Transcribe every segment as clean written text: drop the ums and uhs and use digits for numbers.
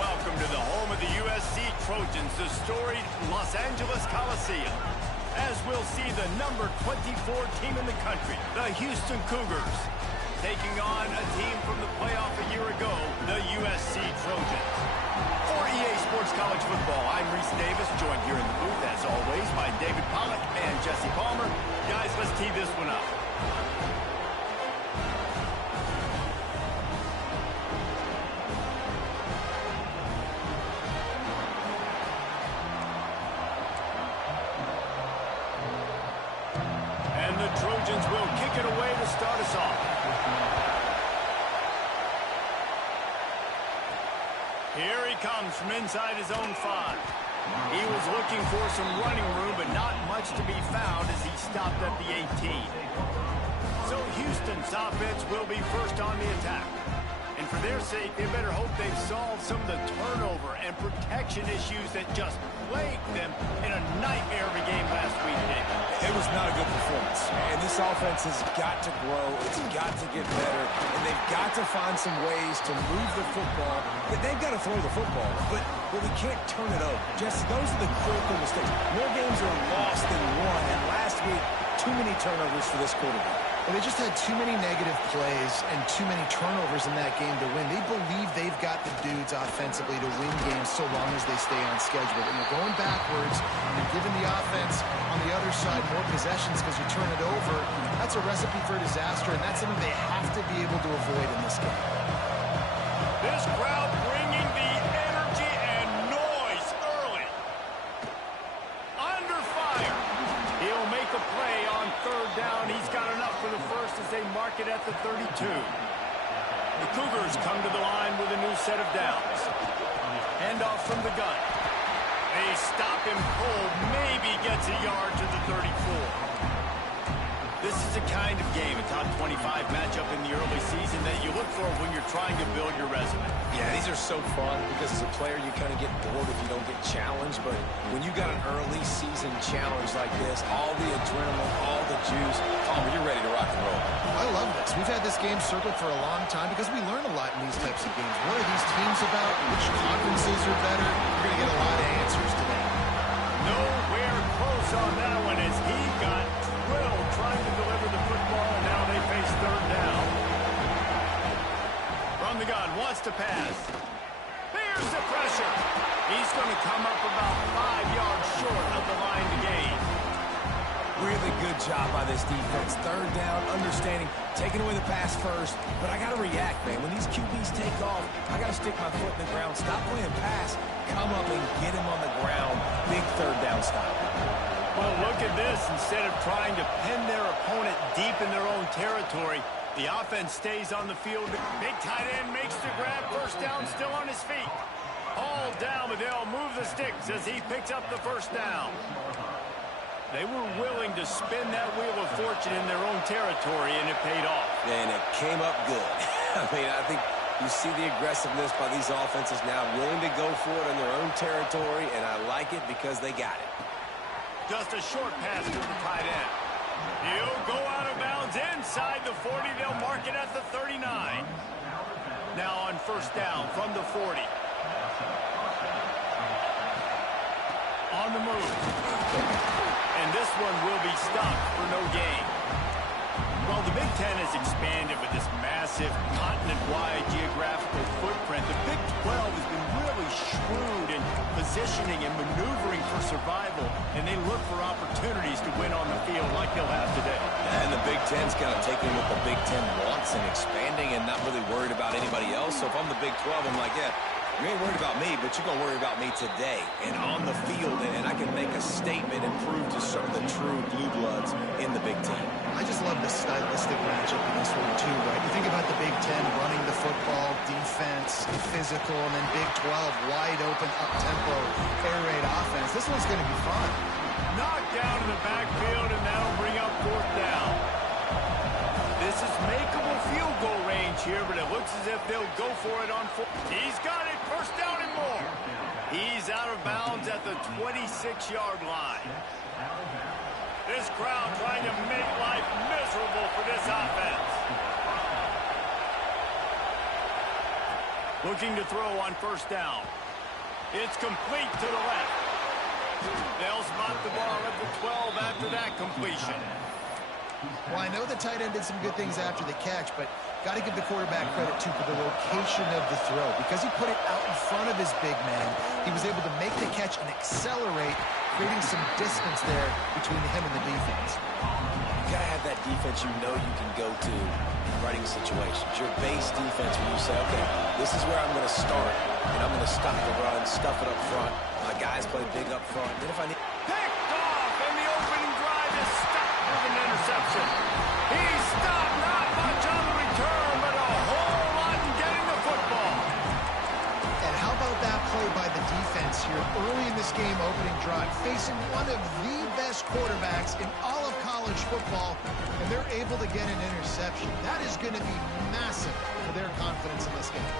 Welcome to the home of the USC Trojans, the storied Los Angeles Coliseum. As we'll see the number 24 team in the country, the Houston Cougars, taking on a team from the playoff a year ago, the USC Trojans. For EA Sports College Football, I'm Reese Davis, joined here in the booth, as always, by David Pollack and Jesse Palmer. Guys, let's tee this one up. And the Trojans will kick it away to start us off. Here he comes from inside his own 5. He was looking for some running room, but not much to be found as he stopped at the 18. So Houston's offense will be first on the attack. And for their sake, they better hope they've solved some of the turnover and protection issues that just plagued them in a nightmare of a game last week, David. It was not a good performance. And this offense has got to grow. It's got to get better. And they've got to find some ways to move the football. They've got to throw the football. But we can't turn it over. Jesse, those are the critical mistakes. More games are lost than won. And last week, too many turnovers for this quarterback. Well, they just had too many negative plays and too many turnovers in that game to win. They believe they've got the dudes offensively to win games so long as they stay on schedule. And you're going backwards, you're giving the offense on the other side more possessions because you turn it over. That's a recipe for disaster, and that's something they have to be able to avoid in this game. This crowd bringing the energy and noise early. Under fire. He'll make a play on third down. He's got enough for the first as they mark it at the 32. The Cougars come to the line with a new set of downs. Handoff from the gun. They stop him cold. Maybe gets a yard to the 34. This is the kind of game, a top 25 matchup in the early season, that you look for when you're trying to build your resume. Yeah, these are so fun because as a player, you kind of get bored if you don't get challenged. But when you got an early season challenge like this, all the adrenaline, all the juice, Palmer, you're ready to rock and roll. I love this. We've had this game circled for a long time because we learn a lot in these types of games. What are these teams about? Which conferences are better? You're going to get a lot of answers today. Nowhere close on that one as he got drilled trying to deliver the football, and now they face third down. From the gun, wants to pass. Here's the pressure. He's going to come up about 5 yards short of the line to gain. Really good job by this defense. Third down, understanding, taking away the pass first. But I got to react, man. When these QBs take off, I got to stick my foot in the ground. Stop playing pass. Come up and get him on the ground. Big third down stop. Well, look at this. Instead of trying to pin their opponent deep in their own territory, the offense stays on the field. Big tight end makes the grab. First down, still on his feet. All down, but they'll move the sticks as he picks up the first down. They were willing to spin that wheel of fortune in their own territory, and it paid off. And it came up good. I mean, I think you see the aggressiveness by these offenses now, willing to go for it in their own territory, and I like it because they got it. Just a short pass to the tight end. He'll go out of bounds inside the 40. They'll mark it at the 39. Now on first down from the 40. On the move. And this one will be stopped for no gain. Well, the Big Ten has expanded with this massive continent-wide geographical footprint. The Big 12 has been really shrewd in positioning and maneuvering for survival, and they look for opportunities to win on the field like they'll have today. And the Big Ten's kind of taking what the Big Ten wants and expanding and not really worried about anybody else. So if I'm the Big 12, I'm like, yeah, you ain't worried about me, but you're going to worry about me today and on the field, and I can make a statement and prove to some of the true blue bloods in the Big Ten. I just love the stylistic matchup in this one, too, right? You think about the Big Ten running the football, defense, physical, and then Big 12, wide open, up-tempo, air raid offense. This one's going to be fun. Knocked down in the backfield, and that'll bring up fourth down. This is makeable field goal range here, but it looks as if they'll go for it on fourth. He's got it, first down and more. He's out of bounds at the 26-yard line. This crowd trying to make life miserable for this offense. Looking to throw on first down. It's complete to the left. They'll spot the ball at the 12 after that completion. Well, I know the tight end did some good things after the catch, but got to give the quarterback credit, too, for the location of the throw. Because he put it out in front of his big man, he was able to make the catch and accelerate, creating some distance there between him and the defense. You got to have that defense you know you can go to in running situations. Your base defense where you say, okay, this is where I'm going to start, and I'm going to stop the run, stuff it up front. My guys play big up front. Then if I need... Picked off, and the opening drive is stopped with an interception. He stopped not much on the return, but a whole lot in getting the football. And how about that play by the defense here early in this game opening drive, facing one of the best quarterbacks in all of college football, and they're able to get an interception. That is going to be massive for their confidence in this game.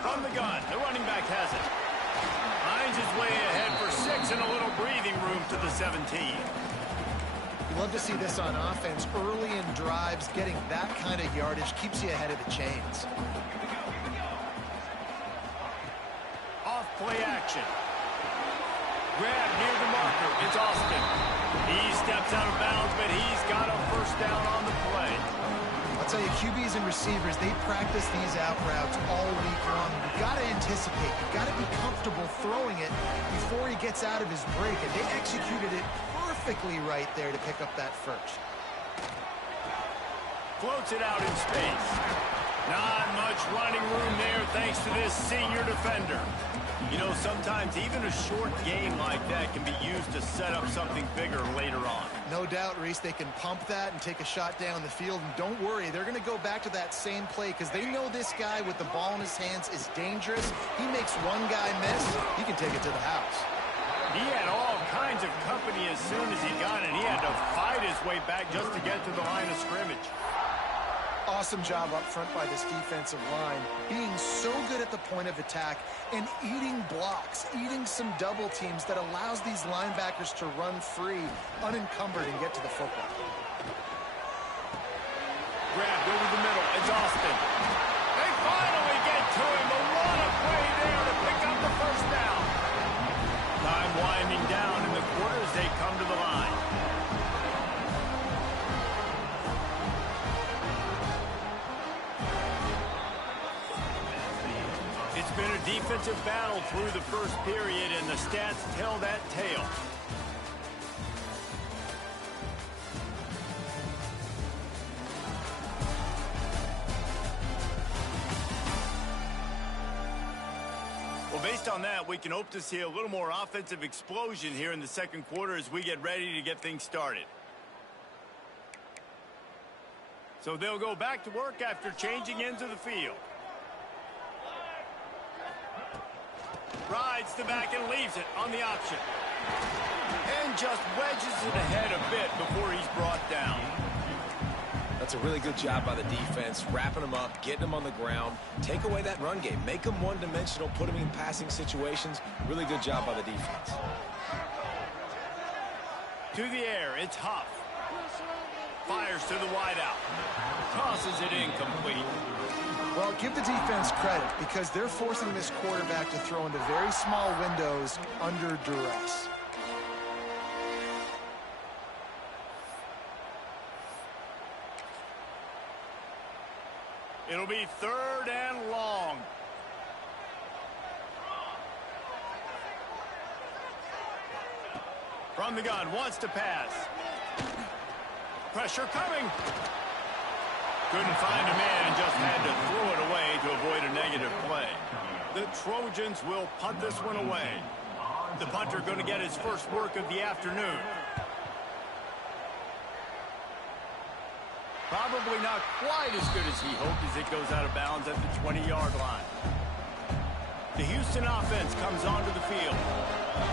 From the gun, the running back has it. Finds his way ahead for 6 and a little breathing room to the 17. You love to see this on offense. Early in drives, getting that kind of yardage keeps you ahead of the chains. Off play action. Grab near the marker. It's Austin. He steps out of bounds, but he's got a first down on the play. I'll tell you, QBs and receivers, they practice these out routes all week long. You've got to anticipate. You've got to be comfortable throwing it before he gets out of his break. And they executed it perfectly right there to pick up that first. Floats it out in space. Not much running room there thanks to this senior defender. You know, sometimes even a short game like that can be used to set up something bigger later on. No doubt, Reese, they can pump that and take a shot down the field. And don't worry, they're going to go back to that same play because they know this guy with the ball in his hands is dangerous. He makes one guy miss, he can take it to the house. He had all kinds of company as soon as he got it. He had to fight his way back just to get to the line of scrimmage. Awesome job up front by this defensive line, being so good at the point of attack and eating blocks, eating some double teams that allows these linebackers to run free, unencumbered, and get to the football. Grabbed over the middle. It's Austin. They finally get to him. But what a play there to pick up the first down. Time winding down in the quarter as they come to the line. It's been a defensive battle through the first period, and the stats tell that tale. Well, based on that, we can hope to see a little more offensive explosion here in the second quarter as we get ready to get things started. So they'll go back to work after changing into the field. Rides the back and leaves it on the option. And just wedges it ahead a bit before he's brought down. That's a really good job by the defense, wrapping them up, getting them on the ground, take away that run game, make them one-dimensional, put them in passing situations. Really good job by the defense. To the air, it's Huff. Fires to the wideout. Tosses it incomplete. Well, give the defense credit because they're forcing this quarterback to throw into very small windows under duress. It'll be 3rd and long. From the gun, wants to pass. Pressure coming. Couldn't find a man and just had to throw it away to avoid a negative play. The Trojans will punt this one away. The punter going to get his first work of the afternoon. Probably not quite as good as he hoped as it goes out of bounds at the 20-yard line. The Houston offense comes onto the field.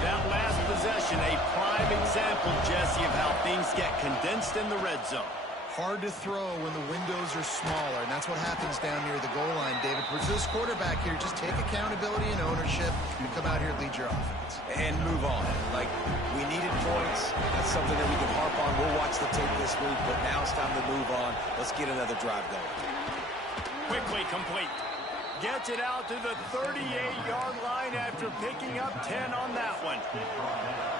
That last possession, a prime example, Jesse, of how things get condensed in the red zone. hard to throw when the windows are smaller, and that's what happens down near the goal line, David. For this quarterback here, just take accountability and ownership and come out here and lead your offense. And move on. Like, we needed points. That's something that we can harp on. We'll watch the tape this week, but now it's time to move on. Let's get another drive going. Quickly complete. Gets it out to the 38-yard line after picking up 10 on that one.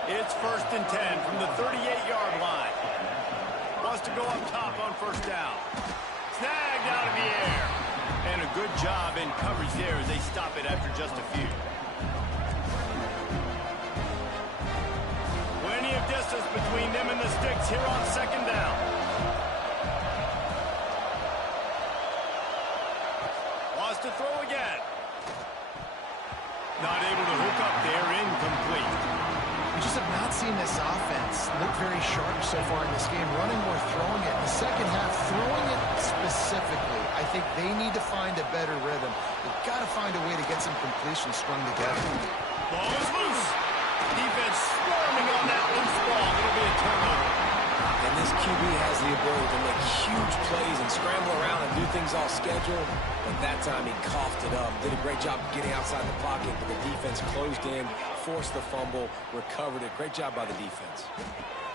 It's 1st and 10 from the 38-yard line. Wants to go up top on 1st down. Snagged out of the air. And a good job in coverage there as they stop it after just a few. Plenty of distance between them and the sticks here on 2nd down. Wants to throw again. Not able to hook up there, incomplete. We just have not seen this offense look very sharp so far in this game, running or throwing it. In the second half, throwing it specifically, I think they need to find a better rhythm. They've got to find a way to get some completion strung together. Ball is loose. Defense swarming on that loose ball. It'll be a turnover. And this QB has the ability to make huge plays and scramble around and do things off schedule. But that time he coughed it up. Did a great job getting outside the pocket, but the defense closed in, forced the fumble, recovered it. Great job by the defense.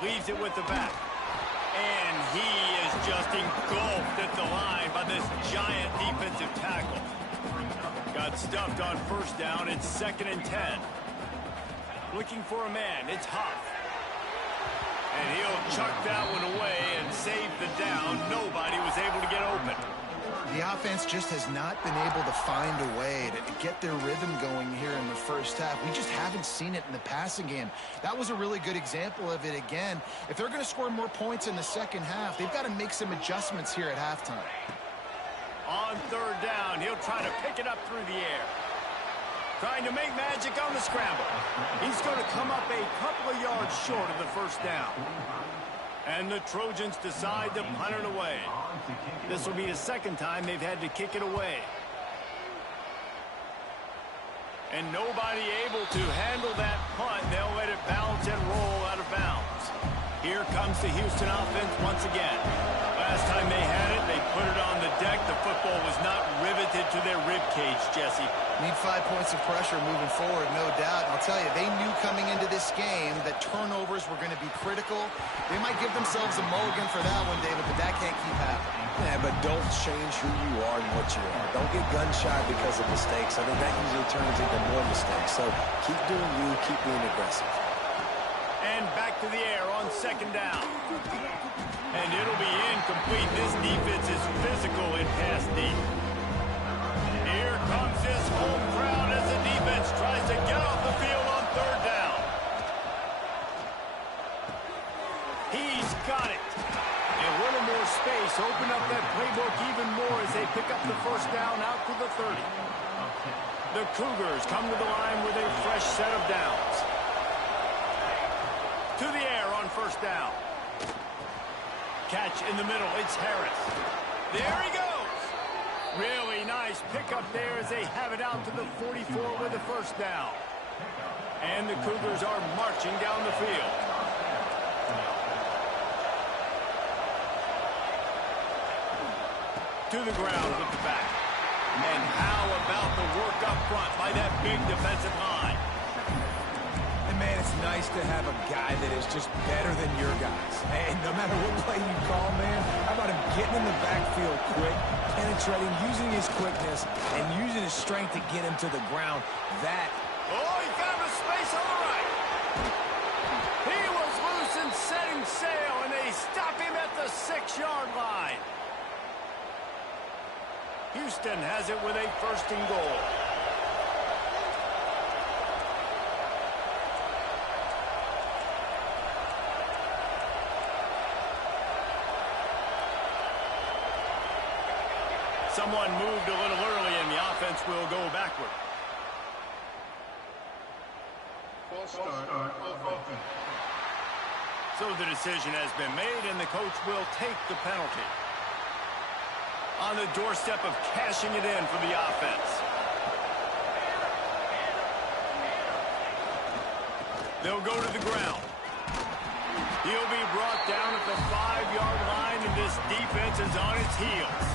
Leaves it with the back. And he is just engulfed at the line by this giant defensive tackle. Got stuffed on 1st down. It's 2nd and 10. Looking for a man. It's Huff. And he'll chuck that one away and save the down. Nobody was able to get open. The offense just has not been able to find a way to get their rhythm going here in the first half. We just haven't seen it in the passing game. That was a really good example of it again. If they're going to score more points in the second half, they've got to make some adjustments here at halftime. On 3rd down, he'll try to pick it up through the air. Trying to make magic on the scramble. He's going to come up a couple of yards short of the 1st down. And the Trojans decide to punt it away. This will be the 2nd time they've had to kick it away. And nobody able to handle that punt. They'll let it bounce and roll out of bounds. Here comes the Houston offense once again. Last time they had it, they put it on the deck. The football was not riveted to their rib cage, Jesse. Need 5 points of pressure moving forward, no doubt. And I'll tell you, they knew coming into this game that turnovers were going to be critical. They might give themselves a mulligan for that one, David, but that can't keep happening. Yeah, but don't change who you are and what you are. Don't get gun-shy because of mistakes. I think that usually turns into more mistakes. So keep doing you, keep being aggressive. And back to the air on 2nd down. And it'll be incomplete. This defense is physical in pass deep. Here comes this home crowd as the defense tries to get off the field on 3rd down. He's got it. And a little more space. Open up that playbook even more as they pick up the 1st down out to the 30. The Cougars come to the line with a fresh set of downs. To the air on 1st down. Catch in the middle. It's Harris. There he goes. Really nice pickup there as they have it out to the 44 with the 1st down. And the Cougars are marching down the field. To the ground with the back. And how about the work up front by that big defensive line? And, man, it's nice to have a guy that is just better than your guys. And no matter what play you call, man, how about him getting in the backfield quick, penetrating, using his quickness, and using his strength to get him to the ground. That. Oh, he found a space on the right. He was loose and setting sail, and they stop him at the 6-yard line. Houston has it with a 1st and goal. Someone moved a little early, and the offense will go backward. So the decision has been made, and the coach will take the penalty. On the doorstep of cashing it in for the offense. They'll go to the ground. He'll be brought down at the 5-yard line, and to This defense is on its heels.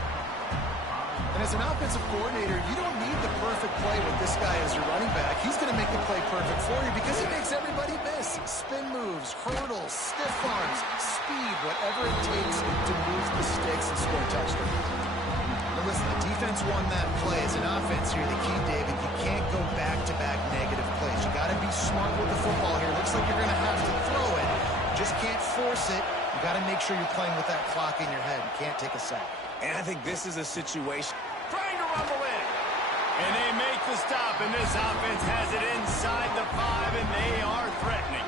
And as an offensive coordinator, you don't need the perfect play with this guy as your running back. He's going to make the play perfect for you because he makes everybody miss. Spin moves, hurdles, stiff arms, speed, whatever it takes to move the sticks and score a touchdown. Now listen, the defense won that play. As an offense here, the key, David, you can't go back-to-back negative plays. You got to be smart with the football here. Looks like you're going to have to throw it. You just can't force it. You got to make sure you're playing with that clock in your head. You can't take a sack. And I think this is a situation. Trying to rumble in. And they make the stop, and this offense has it inside the 5, and they are threatening.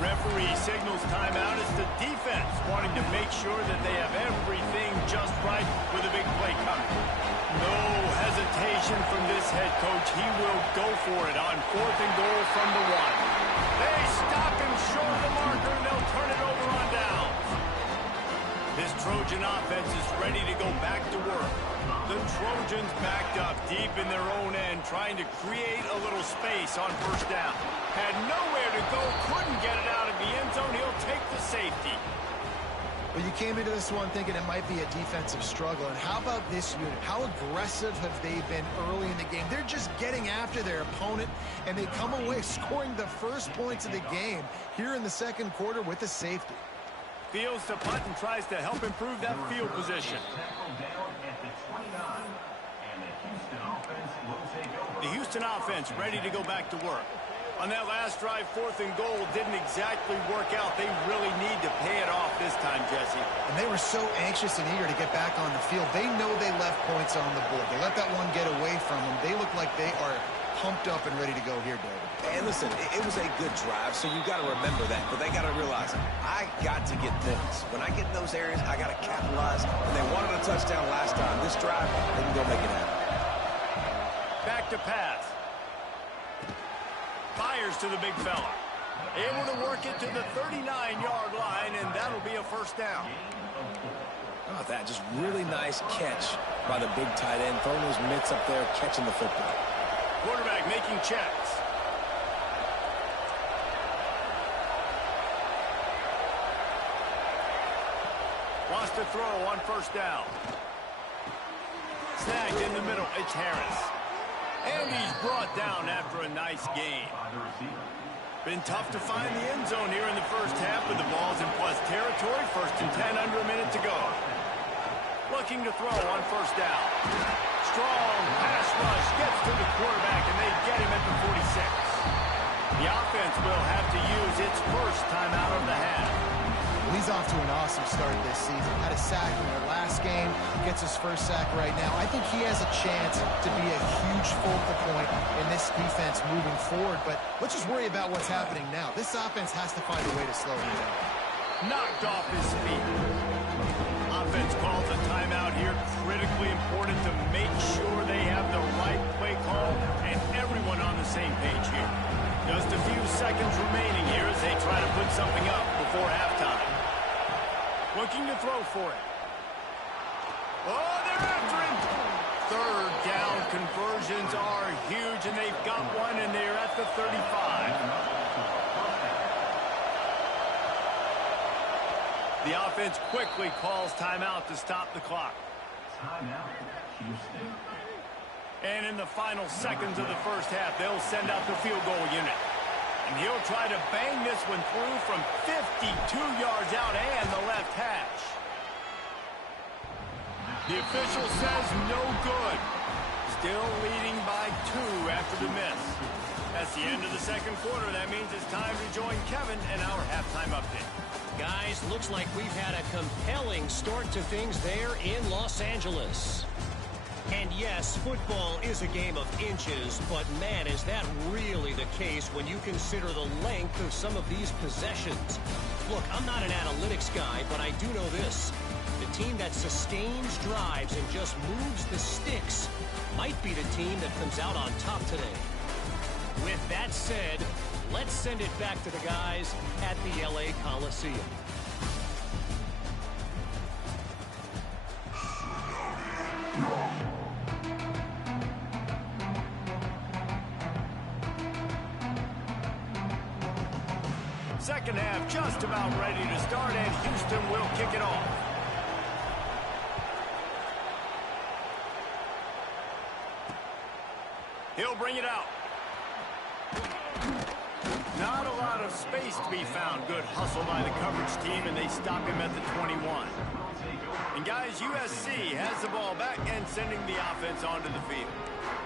Referee signals timeout as the defense wanting to make sure that they have everything just right with a big play coming. No hesitation from this head coach. He will go for it on 4th and goal from the 1. They stop him short of the marker, and they'll turn it over on down. This Trojan offense is ready to go back to work. The Trojans backed up deep in their own end, trying to create a little space on first down. Had nowhere to go, couldn't get it out of the end zone. He'll take the safety. Well, you came into this one thinking it might be a defensive struggle. And how about this unit? How aggressive have they been early in the game? They're just getting after their opponent, and they come away scoring the first points of the game here in the second quarter with a safety. Fields to punt and tries to help improve that field position. The Houston offense ready to go back to work. On that last drive, 4th and goal didn't exactly work out. They really need to pay it off this time, Jesse. And they were so anxious and eager to get back on the field. They know they left points on the board. They let that one get away from them. They look like they are pumped up and ready to go here, David. And listen, it was a good drive, so you got to remember that. But they got to realize, I got to get points. When I get in those areas, I got to capitalize. And they wanted a touchdown last time. This drive, they can go make it happen. Back to pass. Fires to the big fella. Able to work it to the 39-yard line, and that'll be a first down. Oh, that just really nice catch by the big tight end. Throwing those mitts up there, catching the football. Quarterback making checks. Wants to throw on first down. Snagged in the middle. It's Harris. And he's brought down after a nice gain. Been tough to find the end zone here in the first half, but the ball's in plus territory. 1st and 10, under a minute to go. Looking to throw on first down. Strong pass rush gets to the quarterback, and they get him at the 46. The offense will have to use its first timeout of the half. He's off to an awesome start this season. Had a sack in their last game. Gets his first sack right now. I think he has a chance to be a huge focal point in this defense moving forward. But let's just worry about what's happening now. This offense has to find a way to slow him down. Knocked off his feet. Offense calls a timeout here. Critically important to make sure they have the right play call and everyone on the same page here. Just a few seconds remaining here as they try to put something up before halftime. Looking to throw for it. Oh, they're after him. 3rd down conversions are huge, and they've got one, and they're at the 35. The offense quickly calls timeout to stop the clock. Timeout, Houston. And in the final seconds of the first half, they'll send out the field goal unit. And he'll try to bang this one through from 52 yards out and the left hash. The official says no good. Still leading by 2 after the miss. That's the end of the second quarter. That means it's time to join Kevin and our halftime update. Guys, looks like we've had a compelling start to things there in Los Angeles. And yes, football is a game of inches, but man, is that really the case when you consider the length of some of these possessions. Look, I'm not an analytics guy, but I do know this. The team that sustains drives and just moves the sticks might be the team that comes out on top today. With that said, let's send it back to the guys at the LA Coliseum. Second half just about ready to start, and Houston will kick it off. He'll bring it out. Not a lot of space to be found. Good hustle by the coverage team, and they stop him at the 21. And guys, USC has the ball back and sending the offense onto the field.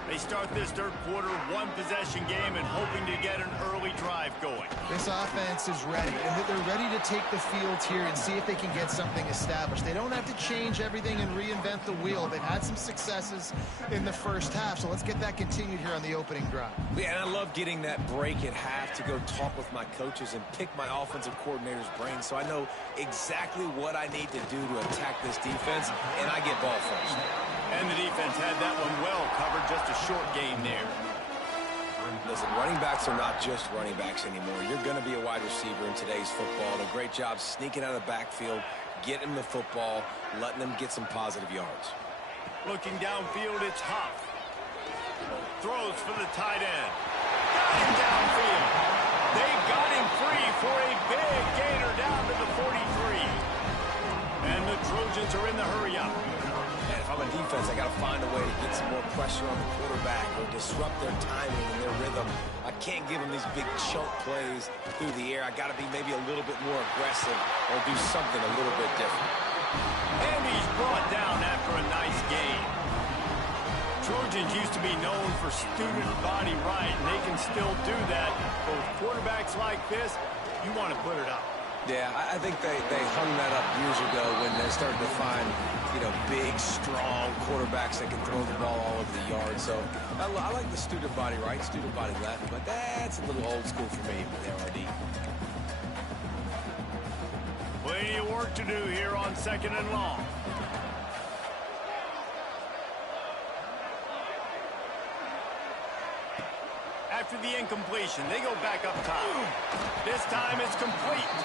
They start this third quarter, one-possession game, and hoping to get an early drive going. This offense is ready, and they're ready to take the field here and see if they can get something established. They don't have to change everything and reinvent the wheel. They've had some successes in the first half, so let's get that continued here on the opening drive. Yeah, and I love getting that break at half to go talk with my coaches and pick my offensive coordinator's brain so I know exactly what I need to do to attack this defense, and I get ball first. And the defense had that one well covered, just a short game there. Listen, running backs are not just running backs anymore. You're going to be a wide receiver in today's football. And a great job sneaking out of the backfield, getting the football, letting them get some positive yards. Looking downfield, it's Huff. Throws for the tight end. Got him downfield. They got him free for a big gainer down to the 43. And the Trojans are in the hurry-up. And if I'm a defense, I got to find a way to get some more pressure on the quarterback or disrupt their timing and their rhythm. I can't give them these big chunk plays through the air. I got to be maybe a little bit more aggressive or do something a little bit different. And he's brought down after a nice game. Trojans used to be known for student body right, and they can still do that. But with quarterbacks like this, you want to put it up. Yeah, I think they hung that up years ago when they started to find, big, strong quarterbacks that can throw the ball all over the yard. So I like the student body right, student body left, but that's a little old school for me with RD. Plenty of work to do here on 2nd and long. After the incompletion, they go back up top. This time it's complete.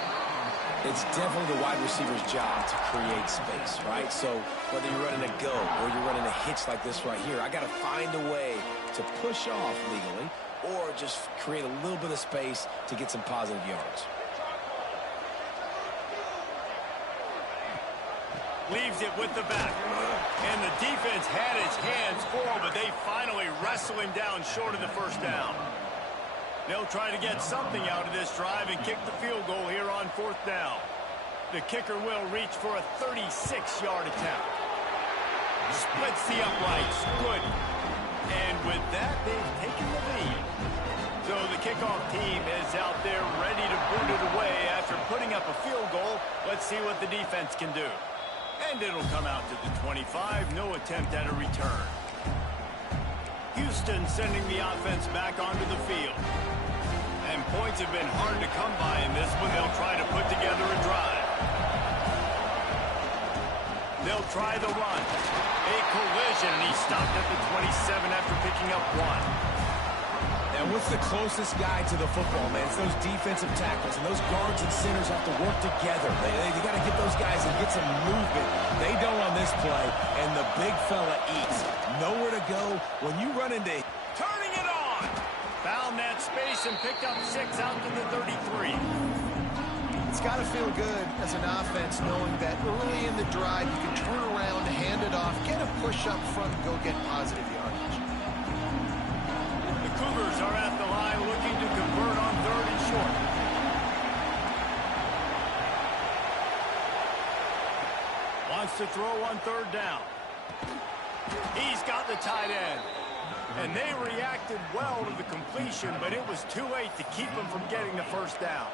It's definitely the wide receiver's job to create space, right? So whether you're running a go or you're running a hitch like this right here, I got to find a way to push off legally or just create a little bit of space to get some positive yards. Leaves it with the back. And the defense had its hands full, but they finally wrestle him down short of the first down. They'll try to get something out of this drive and kick the field goal here on 4th down. The kicker will reach for a 36-yard attempt. Splits the uprights. Good. And with that, they've taken the lead. So the kickoff team is out there ready to boot it away after putting up a field goal. Let's see what the defense can do. And it'll come out to the 25. No attempt at a return. Houston sending the offense back onto the field. And points have been hard to come by in this one. They'll try to put together a drive. They'll try the run. A collision, and he stopped at the 27 after picking up 1. And what's the closest guy to the football, man? It's those defensive tackles, and those guards and centers have to work together. They got to get those guys and get some movement. They don't on this play, and the big fella eats. Nowhere to go when you run into... Turning it on! Found that space and picked up 6 out to the 33. It's got to feel good as an offense knowing that early in the drive you can turn around, hand it off, get a push up front, and go get positive yardage. The Cougars are at the line looking to convert on 3rd and short. Wants to throw on 3rd down. He's got the tight end. And they reacted well to the completion, but it was too late to keep them from getting the first down.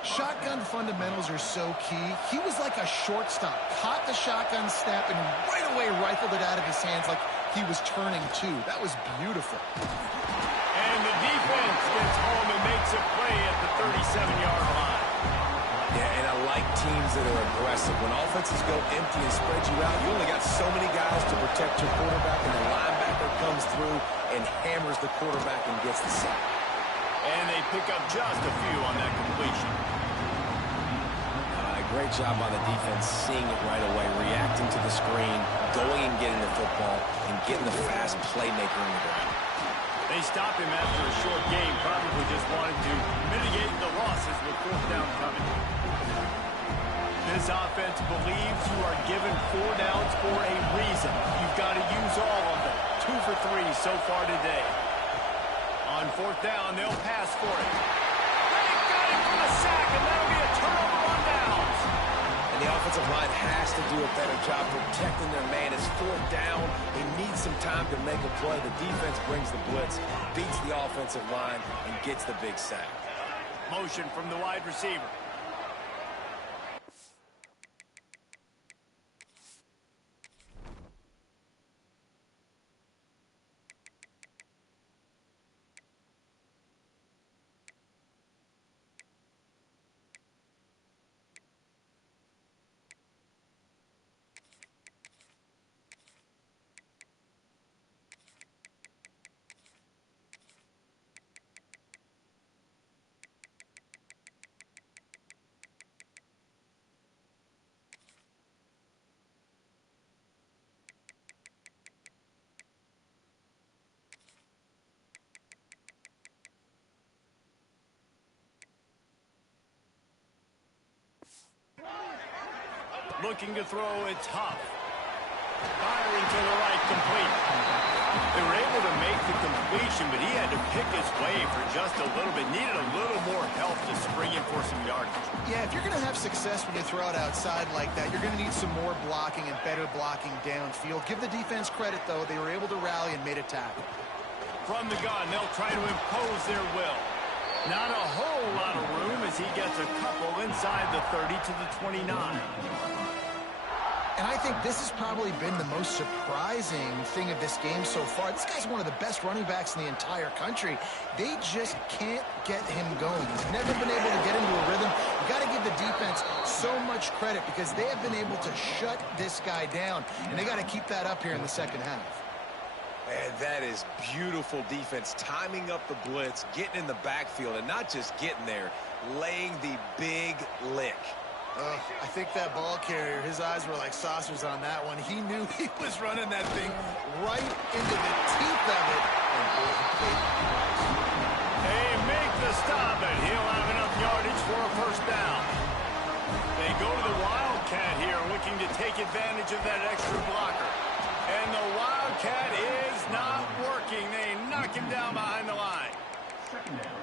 Shotgun fundamentals are so key. He was like a shortstop, caught the shotgun snap, and right away rifled it out of his hands like he was turning too. That was beautiful. And the defense gets home and makes a play at the 37-yard line. Yeah, and I like teams that are aggressive. When offenses go empty and spread you out, you only got so many guys to protect your quarterback, and the linebacker comes through and hammers the quarterback and gets the sack. And they pick up just a few on that completion. Great job on the defense, seeing it right away, reacting to the screen, going and getting the football, and getting the fast playmaker in the ground. They stop him after a short game, probably just wanted to mitigate the losses with 4th down coming. This offense believes you are given 4 downs for a reason. You've got to use all of them. 2 for 3 so far today. On 4th down, they'll pass for it. They got it for the sack, and that'll be a turnover on downs. And the offensive line has to do a better job protecting their man. It's 4th down. He needs some time to make a play. The defense brings the blitz, beats the offensive line, and gets the big sack. Motion from the wide receiver. Looking to throw, it's Huff. Firing to the right, complete. They were able to make the completion, but he had to pick his way for just a little bit. Needed a little more help to spring in for some yardage. Yeah, if you're going to have success when you throw it outside like that, you're going to need some more blocking and better blocking downfield. Give the defense credit, though. They were able to rally and made a tackle. From the gun, they'll try to impose their will. Not a whole lot of room as he gets a couple inside the 30 to the 29. And I think this has probably been the most surprising thing of this game so far. This guy's one of the best running backs in the entire country. They just can't get him going. He's never been able to get into a rhythm. You got to give the defense so much credit because they have been able to shut this guy down, and they got to keep that up here in the second half. And that is beautiful defense, timing up the blitz, getting in the backfield, and not just getting there, laying the big lick. I think that ball carrier, his eyes were like saucers on that one. He knew he was running that thing right into the teeth of it. They make the stop, and he'll have enough yardage for a first down. They go to the Wildcat here, looking to take advantage of that extra blocker. And the Wildcat is not working. They knock him down behind the line.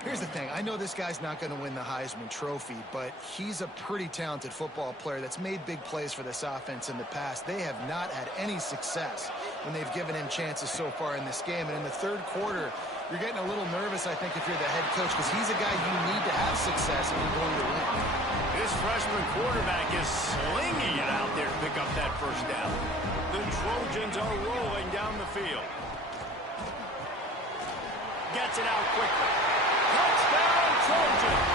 Here's the thing. I know this guy's not going to win the Heisman Trophy, but he's a pretty talented football player that's made big plays for this offense in the past. They have not had any success when they've given him chances so far in this game. And in the third quarter, you're getting a little nervous, I think, if you're the head coach, because he's a guy you need to have success if you're going to win. This freshman quarterback is slinging it out there to pick up that first down. The Trojans are rolling down the field. Gets it out quickly. Touchdown, Trojans!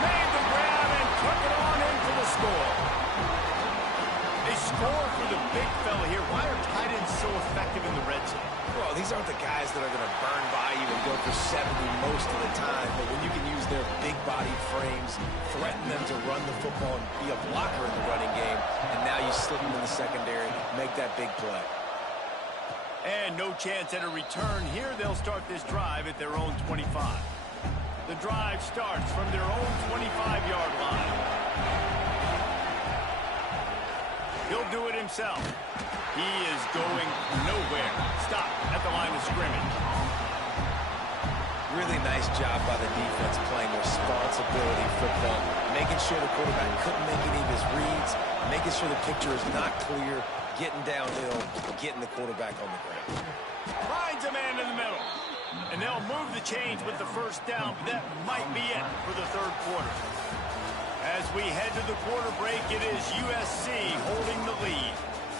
Made the grab and took it on in for the score. They score for the big fella here. Why are tight ends so effective in the red zone? Well, these aren't the guys that are going to burn by you and go for 70 most of the time, but when you can use their big-bodied frames, threaten them to run the football and be a blocker in the running game, and now you slip them in the secondary, make that big play. And no chance at a return here. They'll start this drive at their own 25. The drive starts from their own 25-yard line. He'll do it himself. He is going nowhere. Stop at the line of scrimmage. Really nice job by the defense playing responsibility football, making sure the quarterback couldn't make any of his reads, making sure the picture is not clear, getting downhill, getting the quarterback on the ground. Finds a man in the middle. And they'll move the chains with the first down, but that might be it for the third quarter. As we head to the quarter break, it is USC holding the lead.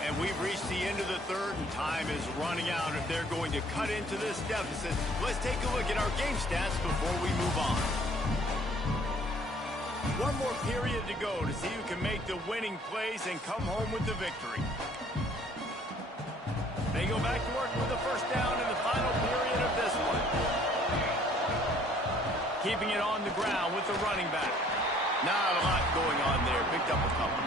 And we've reached the end of the third, and time is running out if they're going to cut into this deficit. Let's take a look at our game stats before we move on. One more period to go to see who can make the winning plays and come home with the victory. They go back to work with the first down in the final period of this one. Keeping it on the ground with the running back. Not a lot going on there. Picked up a couple.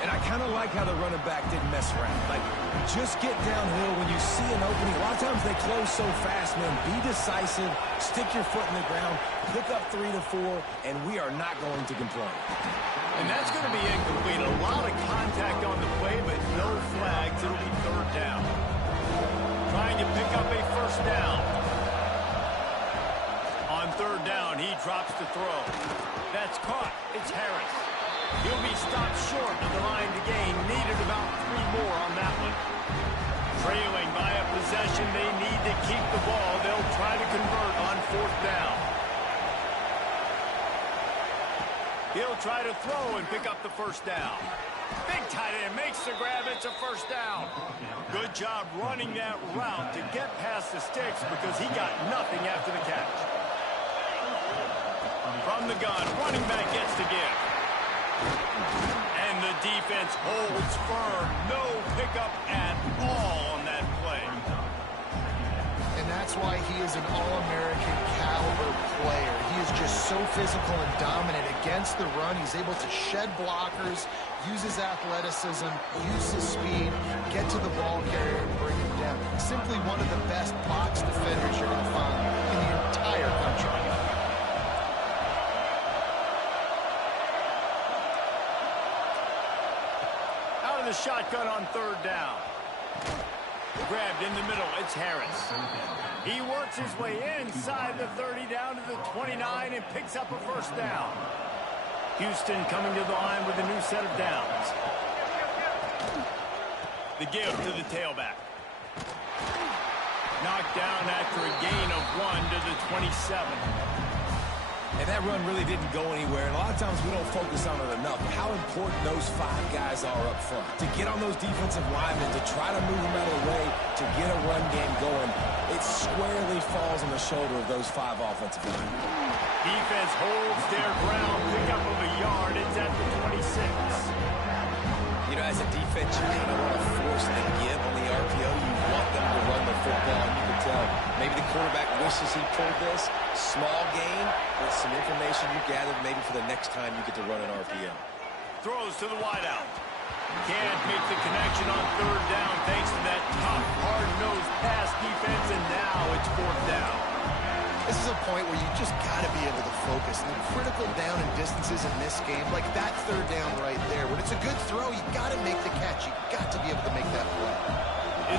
And I kind of like how the running back didn't mess around. Like, just get downhill when you see an opening. A lot of times they close so fast, man. Be decisive, stick your foot in the ground, pick up 3 to 4, and we are not going to complain. And that's going to be incomplete. A lot of contact on the play, but no flags. It'll be third down. Trying That's caught. It's Harris. He'll be stopped short of the line to gain. Needed about 3 more on that one. Trailing by a possession, they need to keep the ball. They'll try to convert on 4th down. He'll try to throw and pick up the 1st down. Big tight end makes the grab. It's a 1st down. Good job running that route to get past the sticks because he got nothing after the catch. From the gun, running back gets to give. And the defense holds firm. No pickup at all on that play. And that's why he is an All-American caliber player. He is just so physical and dominant against the run. He's able to shed blockers, use his athleticism, use his speed, get to the ball carrier, and bring him down. Simply one of the best box defenders you're going to find in the entire country. Out of the shotgun on 3rd down. Grabbed in the middle. It's Harris. He works his way inside the 30 down to the 29 and picks up a 1st down. Houston coming to the line with a new set of downs. The give to the tailback. Knocked down after a gain of 1 to the 27. And that run really didn't go anywhere. And a lot of times we don't focus on it enough. But how important those 5 guys are up front. To get on those defensive linemen, to try to move them out of the way, to get a run game going, it squarely falls on the shoulder of those 5 offensive linemen. Defense holds their ground. Pick up of a yard. It's at the 26. You know, as a defense, you kind of want to force the give on the RPO. You want them to run the football. You can tell maybe the quarterback wishes he pulled this. Small gain, but some information you gathered maybe for the next time you get to run an RPO. Throws to the wideout. Can't make the connection on 3rd down thanks to that tough, hard-nosed pass defense, and now it's 4th down. This is a point where you just got to be able to focus. The critical down and distances in this game, like that 3rd down right there. When it's a good throw, you got to make the catch. You got to be able to make that play.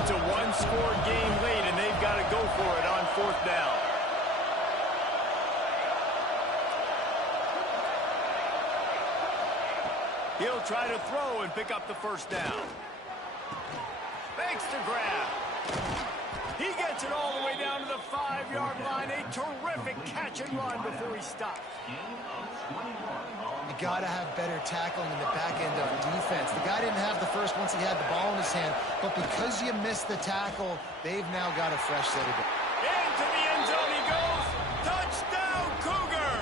It's a 1-score game late, and they've got to go for it on 4th down. He'll try to throw and pick up the 1st down. Makes the grab. He gets it all the way down to the 5-yard line. A terrific catch and run before he stops. You got to have better tackling in the back end of defense. The guy didn't have the first once he had the ball in his hand, but because you missed the tackle, they've now got a fresh set of it. Into the end zone he goes. Touchdown, Cougar!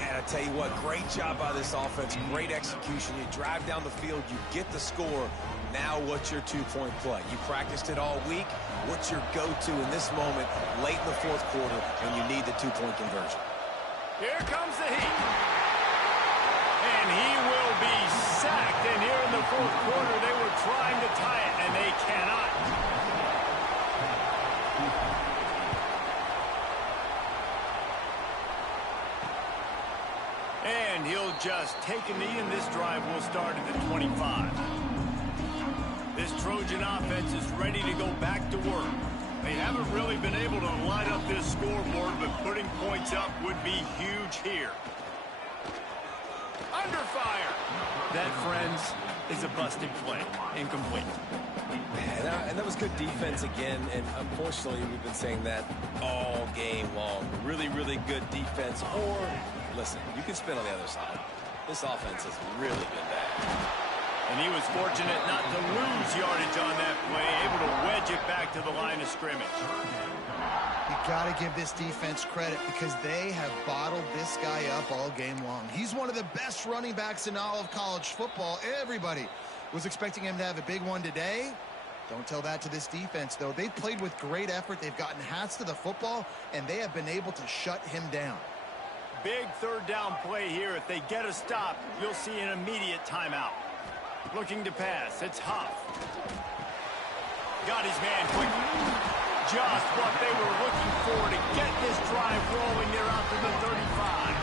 Yeah, I tell you what, great job by this offense. Great execution. You drive down the field, you get the score. Now what's your 2-point play? You practiced it all week. What's your go-to in this moment late in the 4th quarter when you need the 2-point conversion? Here comes the heat. And he will be sacked. And here in the 4th quarter, they were trying to tie it, and they cannot. And he'll just take a knee, and this drive will start at the 25. This Trojan offense is ready to go back to work. They haven't really been able to line up this scoreboard, but putting points up would be huge here. Under fire. That, friends, is a busted play. Incomplete. And that was good defense again, and unfortunately we've been saying that all game long. Really, really good defense. Or, listen, you can spin on the other side. This offense has really been bad. And he was fortunate not to lose yardage on that play, able to wedge it back to the line of scrimmage. You got to give this defense credit because they have bottled this guy up all game long. He's one of the best running backs in all of college football. Everybody was expecting him to have a big one today. Don't tell that to this defense, though. They've played with great effort. They've gotten hats to the football, and they have been able to shut him down. Big 3rd down play here. If they get a stop, you'll see an immediate timeout. Looking to pass. It's Huff. Got his man quickly. Just what they were looking for to get this drive rolling. They're out to the 35.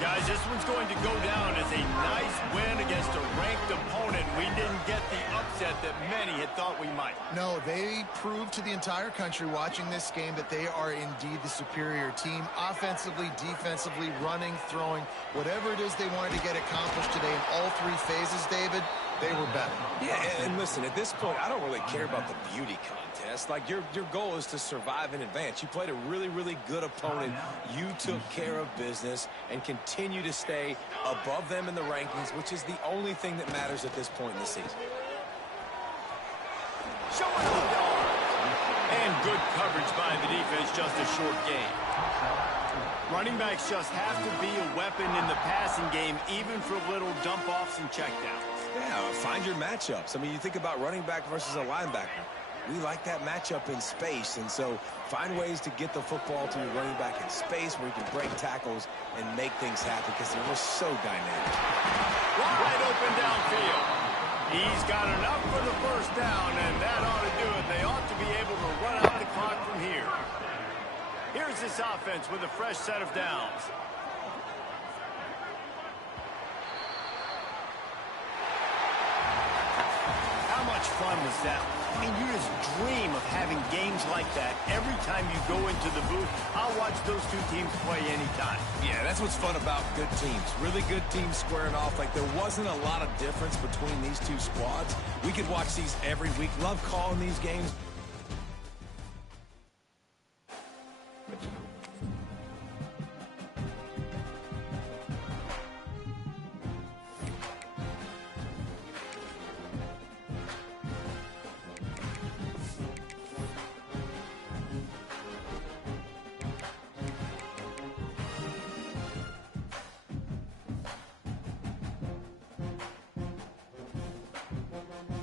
Guys, this one's going to go down as a nice win against a ranked opponent. We didn't get the upset that many had thought we we might. No, they proved to the entire country watching this game that they are indeed the superior team. Offensively, defensively, running, throwing, whatever it is they wanted to get accomplished today in all three phases, David, they were better. Yeah, and listen, at this point, I don't really care about the beauty contest. Like, your goal is to survive and advance. You played a really, really good opponent. You took care of business and continue to stay above them in the rankings, which is the only thing that matters at this point in the season. Showing off the arm. And good coverage by the defense, just a short gain. Running backs just have to be a weapon in the passing game, even for little dump-offs and checkdowns. Yeah, find your matchups. I mean, you think about running back versus a linebacker. We like that matchup in space, and so find ways to get the football to your running back in space where you can break tackles and make things happen because they're just so dynamic. Wide open downfield. He's got enough for the first down, and that ought to do it. They ought to be able to run out the clock from here. Here's this offense with a fresh set of downs. How much fun was that? I mean, you just dream of having games like that every time you go into the booth. I'll watch those two teams play anytime. Yeah, that's what's fun about good teams. Really good teams squaring off. Like, there wasn't a lot of difference between these two squads. We could watch these every week. Love calling these games.